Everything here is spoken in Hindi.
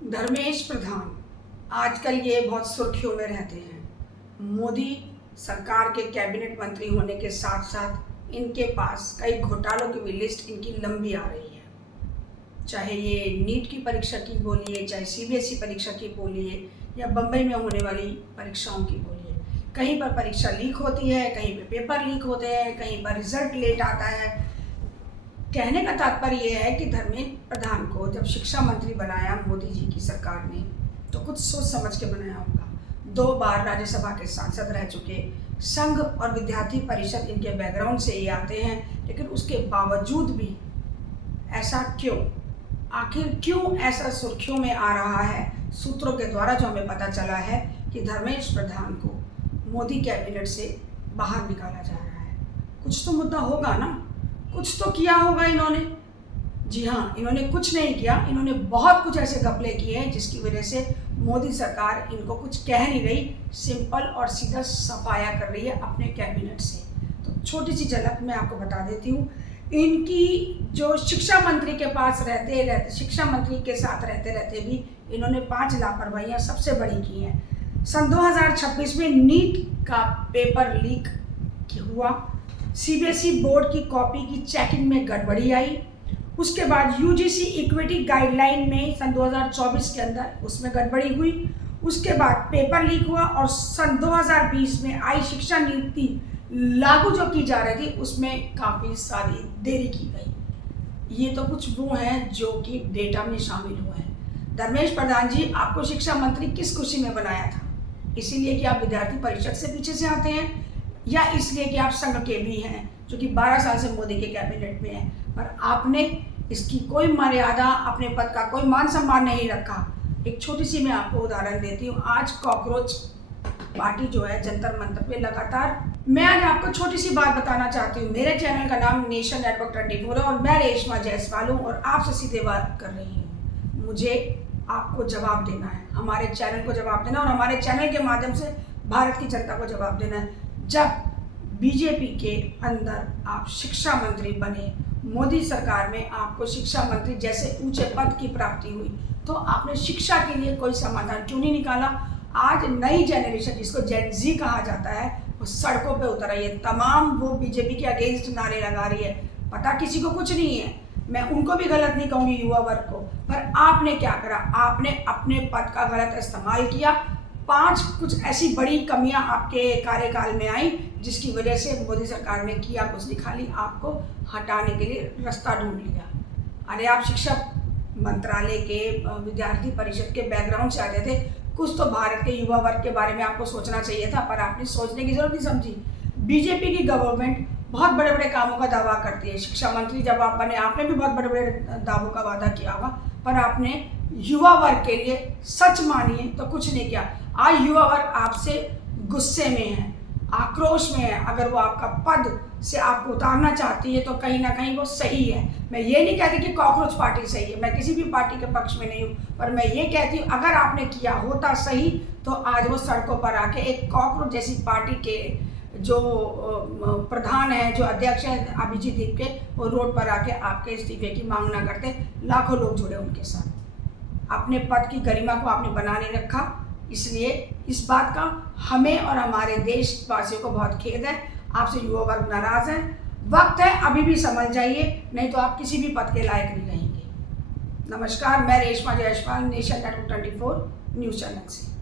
धर्मेश प्रधान आजकल ये बहुत सुर्खियों में रहते हैं। मोदी सरकार के कैबिनेट मंत्री होने के साथ साथ इनके पास कई घोटालों की भी लिस्ट इनकी लंबी आ रही है। चाहे ये नीट की परीक्षा की बोलिए, चाहे सीबीएसई परीक्षा की बोलिए, या बम्बई में होने वाली परीक्षाओं की बोलिए। कहीं पर परीक्षा लीक होती है, कहीं पर पेपर लीक होते हैं, कहीं पर रिजल्ट लेट आता है। कहने का तात्पर्य यह है कि धर्मेश प्रधान को जब शिक्षा मंत्री बनाया मोदी जी की सरकार ने, तो कुछ सोच समझ के बनाया होगा। 2 बार राज्यसभा के सांसद रह चुके, संघ और विद्यार्थी परिषद इनके बैकग्राउंड से ये आते हैं, लेकिन उसके बावजूद भी ऐसा क्यों, आखिर क्यों ऐसा सुर्खियों में आ रहा है? सूत्रों के द्वारा जो हमें पता चला है कि धर्मेश प्रधान को मोदी कैबिनेट से बाहर निकाला जा रहा है। कुछ तो मुद्दा होगा ना, कुछ तो किया होगा इन्होंने। जी हाँ, इन्होंने कुछ नहीं किया, इन्होंने बहुत कुछ ऐसे घपले किए हैं जिसकी वजह से मोदी सरकार इनको कुछ कह नहीं रही, सिंपल और सीधा सफाया कर रही है अपने कैबिनेट से। तो छोटी सी झलक मैं आपको बता देती हूँ। इनकी जो शिक्षा मंत्री के पास रहते शिक्षा मंत्री के साथ रहते भी इन्होंने 5 लापरवाहियाँ सबसे बड़ी की हैं। सन 2026 में नीट का पेपर लीक हुआ, सीबीएसई बोर्ड की कॉपी की चेकिंग में गड़बड़ी आई, उसके बाद यूजीसी इक्विटी गाइडलाइन में सन 2024 के अंदर उसमें गड़बड़ी हुई, उसके बाद पेपर लीक हुआ और सन 2020 में आई शिक्षा नीति लागू जो की जा रही थी उसमें काफ़ी सारी देरी की गई। ये तो कुछ वो हैं जो कि डेटा में शामिल हुए हैं। धर्मेश प्रधान जी, आपको शिक्षा मंत्री किस खुशी में बनाया था? इसीलिए कि आप विद्यार्थी परिषद से पीछे से आते हैं, या इसलिए कि आप संघ के भी हैं जो कि 12 साल से मोदी के कैबिनेट में हैं? पर आपने इसकी कोई मर्यादा, अपने पद का कोई मान सम्मान नहीं रखा। एक छोटी सी मैं आपको उदाहरण देती हूँ। आज कॉकरोच पार्टी जो है जंतर मंतर पे लगातार, मैं आज आपको छोटी सी बात बताना चाहती हूँ। मेरे चैनल का नाम नेशन नेटवर्क 24 है और मैं रेशमा जायसवाल हूँ और आपसे सीधे बात कर रही हूँ। मुझे आपको जवाब देना है, हमारे चैनल को जवाब देना और हमारे चैनल के माध्यम से भारत की जनता को जवाब देना है। जब बीजेपी के अंदर आप शिक्षा मंत्री बने, मोदी सरकार में आपको शिक्षा मंत्री जैसे ऊंचे पद की प्राप्ति हुई, तो आपने शिक्षा के लिए कोई समाधान क्यों नहीं निकाला? आज नई जनरेशन जिसको जेन ज़ी कहा जाता है वो सड़कों पे उतर आई है। तमाम वो बीजेपी के अगेंस्ट नारे लगा रही है। पता किसी को कुछ नहीं है, मैं उनको भी गलत नहीं कहूँगी, युवा वर्ग को। पर आपने क्या करा? आपने अपने पद का गलत इस्तेमाल किया। 5 कुछ ऐसी बड़ी कमियां आपके कार्यकाल में आई जिसकी वजह से मोदी सरकार ने किया कुछ नहीं, खाली आपको हटाने के लिए रास्ता ढूंढ लिया। अरे आप शिक्षा मंत्रालय के विद्यार्थी परिषद के बैकग्राउंड से आते थे, कुछ तो भारत के युवा वर्ग के बारे में आपको सोचना चाहिए था, पर आपने सोचने की जरूरत नहीं समझी। बीजेपी की गवर्नमेंट बहुत बड़े बड़े कामों का दावा करती है। शिक्षा मंत्री जब आप बने, आपने भी बहुत बड़े बड़े दावों का वादा किया होगा, पर आपने युवा वर्ग के लिए सच मानिए तो कुछ नहीं किया। आज युवा वर्ग आपसे गुस्से में है, आक्रोश में है। अगर वो आपका पद से आपको उतारना चाहती है तो कहीं ना कहीं वो सही है। मैं ये नहीं कहती कि कॉकरोच पार्टी सही है, मैं किसी भी पार्टी के पक्ष में नहीं हूँ, पर मैं ये कहती हूँ अगर आपने किया होता सही तो आज वो सड़कों पर आके एक कॉकरोच जैसी पार्टी के जो प्रधान है, जो अध्यक्ष है अभिजीत दीप के, वो रोड पर आके आपके इस्तीफे की मांग ना करते। लाखों लोग जुड़े उनके साथ। अपने पद की गरिमा को आपने बना नहीं रखा, इसलिए इस बात का हमें और हमारे देशवासियों को बहुत खेद है। आपसे युवा वर्ग नाराज है। वक्त है, अभी भी समझ जाइए, नहीं तो आप किसी भी पद के लायक नहीं रहेंगे। नमस्कार, मैं Reshma Jaiswal, nation network 24 news channel से।